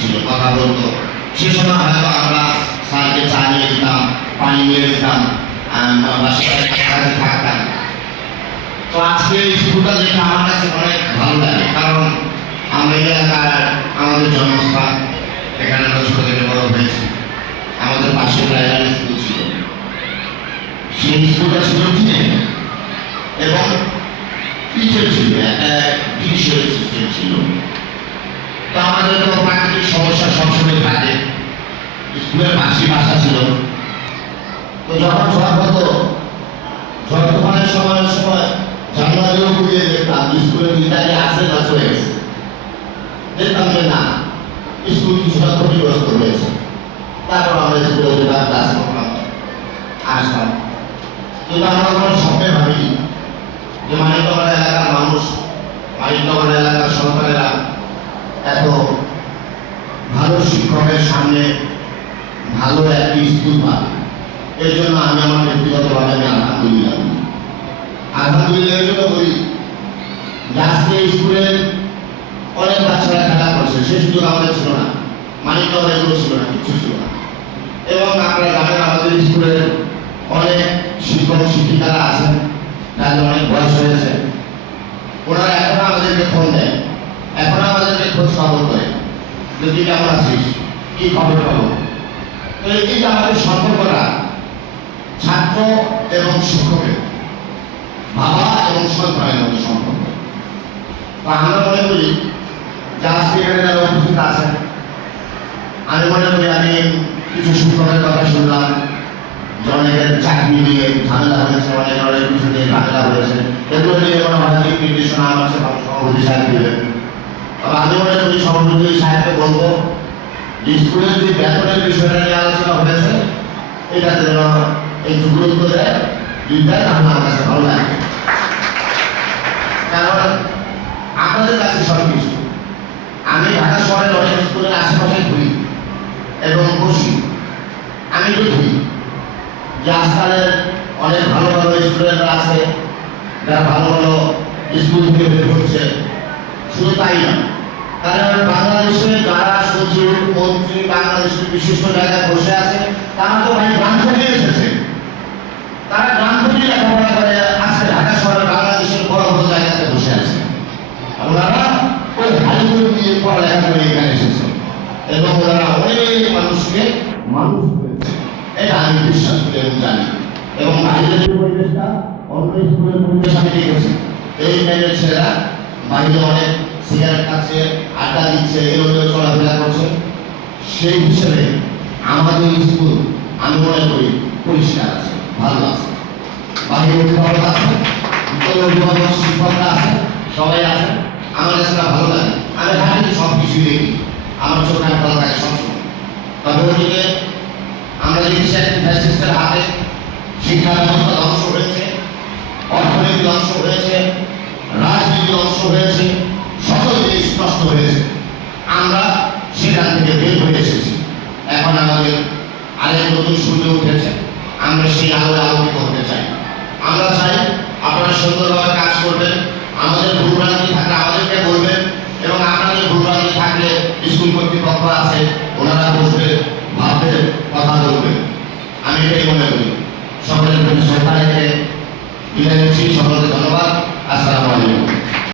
ছিল, কথা বলতো। সে সময় হয়তো আমরা স্যারকে চা নিয়ে দিতাম, পানি নিয়ে দিতাম, বাসায় কাছাকাছি থাকতাম। তো আজকে এই স্কুলটা দেখে আমার কাছে অনেক ভালো লাগে, কারণ আমরা এই এলাকার আমাদের জন্মস্থান, এখানে আমরা ছোট থেকে বড় হয়েছি। আমাদের পাশে প্রাইমারি স্কুল ছিল, সেই স্কুলটা ছিল কিনে এবং পিছিয়ে ছিল, একটা ডিভিশনাল সিস্টেম ছিল। তো আমাদের তো প্রাকৃতিক সমস্যা সবসময় থাকে। স্কুলের পাশে বাসা ছিল, তো যখন ঝড় হতো, ঝড় তুফানের সময় জানুয়ারিও ঘুরিয়ে দেখতাম স্কুলের বিদ্যালয়ে আসে না চলে গেছে। দেখতাম যে না, স্কুল কিছুটা ক্ষতিগ্রস্ত হয়েছে। তারপর আমরা স্কুলে যেতাম, ক্লাস করতাম, আসতাম। কিন্তু আমরা কোনো স্বপ্নে ভাবি যে মানিকনগর এলাকার মানুষ, মানিকনগর এলাকার সন্তানেরা এত ভালো শিক্ষকের সামনে ভালো একটি স্কুল পাবে। এর জন্য আমি আমার ব্যক্তিগতভাবে আমি আলহামদুলিল্লাহ এর জন্য বলি যে আজকে স্কুলে অনেক বাচ্চারা খেলা করছে, সে সুযোগ আমাদের ছিল না, মানিকনগর এগুলো ছিল না, কিছু ছিল না। এবং আপনারা জানেন আমাদের স্কুলের অনেক শিক্ষক শিক্ষিকারা আছেন যাদের অনেক বয়স হয়েছে, ওনারা এখনো আমাদেরকে ফোন দেয়, এখনো আমাদেরকে খোঁজ খবর করে যে তুই কেমন আছিস, কি খবর পাবো। তো এই যে আমাদের সম্পর্কটা ছাত্র এবং শিক্ষকের, বাবা এবং সন্তানের মধ্যে সম্পর্ক। তো আমরা মনে করি যে আজকে এখানে যারা উপস্থিত আছেন, আমি মনে করি আমি কিছু শিক্ষকের কথা শুনলাম যে অনেকের চাকরি নিয়ে ঝামেলা হয়েছে, অনেক কিছু নিয়ে ঝামেলা হয়েছে, এগুলো নিয়ে কোনো হঠাৎ নির্দেশনা আমার সভাপতি সাহেব দিলেন। তবে আমি মনে করি সভাপতি সাহেবকে বলবো যে স্কুলের যে বেতনের বিষয়টা নিয়ে আলোচনা হয়েছে, এটা যেন একটু গুরুত্ব দেয়, বিদ্যায় আমার কাছে ভালো লাগে। কারণ আপনাদের কাছে সব কিছু, আমি ঢাকা শহরের অনেক স্কুলের আশেপাশে ঘুরি এবং বসি, আমি তো ঘুরি যে আজকালের অনেক ভালো ভালো স্টুডেন্টরা আছে যারা ভালো ভালো স্কুল থেকে বের হচ্ছে। শুধু তাই না, কারণ বাংলাদেশে যারা সচিব মন্ত্রী বাংলাদেশের বিশিষ্ট জায়গায় বসে আছে, তারা তো ভাই গ্রাম থেকে এসেছে, তারা গ্রাম থেকে লেখাপড়া করে আজকে ঢাকা শহরে বাংলাদেশের বড় বড় জায়গাতে বসে আছে। ওনারা ওই হাইওয়ে দিয়ে পড়ালেখা করে এখানে এসেছে এবং ওনারা অনেক মানুষকে মানুষ করেছে, এটা আমি বিশ্বাস করি এবং জানি। এবং বাইরের যে পরিবেশটা, অন্য স্কুলের পরিবেশ আমি দেখেছি, এই টাইমের ছেলেরা বাইরে অনেক সিগারেট খাচ্ছে, আড্ডা দিচ্ছে, এগুলো চলাফেরা করছে। সেই হিসেবে আমাদের স্কুল আমি মনে করি পরিষ্কার আছে, ভালো আছে, বাইরে অভিভাবক আছে, অভিভাবক শিক্ষকরা আছে, সবাই আছে। আমার কাছে ভালো লাগে, আমি হাঁটি সব কিছুই দেখি, আমার চোখে ভালো লাগে সবসময়। তবে ওদিকে আমরা দেখছি একটি ফ্যাসিস্টের হাতে শিক্ষা ব্যবস্থা ধ্বংস হয়েছে, অর্থনীতি ধ্বংস হয়েছে, রাজনীতি ধ্বংস হয়েছে, সকল জিনিস নষ্ট হয়েছে। আমরা সেখান থেকে বের হয়ে এসেছি, এখন আমাদের আরেক নতুন সূর্য উঠেছে, আমরা সেই আলোয় আলোকিত হতে চাই। আমরা চাই আপনারা সুন্দরভাবে কাজ করবেন, আমাদের ভুলভ্রান্তি থাকলে আমাদেরকে বলবেন, এবং আপনাদের ভুলভ্রান্তি থাকলে স্কুল কর্তৃপক্ষ আছে, ওনারা বসবে, ভাববে, কথা বলবে। আমি এটাই মনে করি। সকলের প্রতি শ্রদ্ধা রেখে বিদায় নিচ্ছি, সকলকে ধন্যবাদ। আসসালামু আলাইকুম।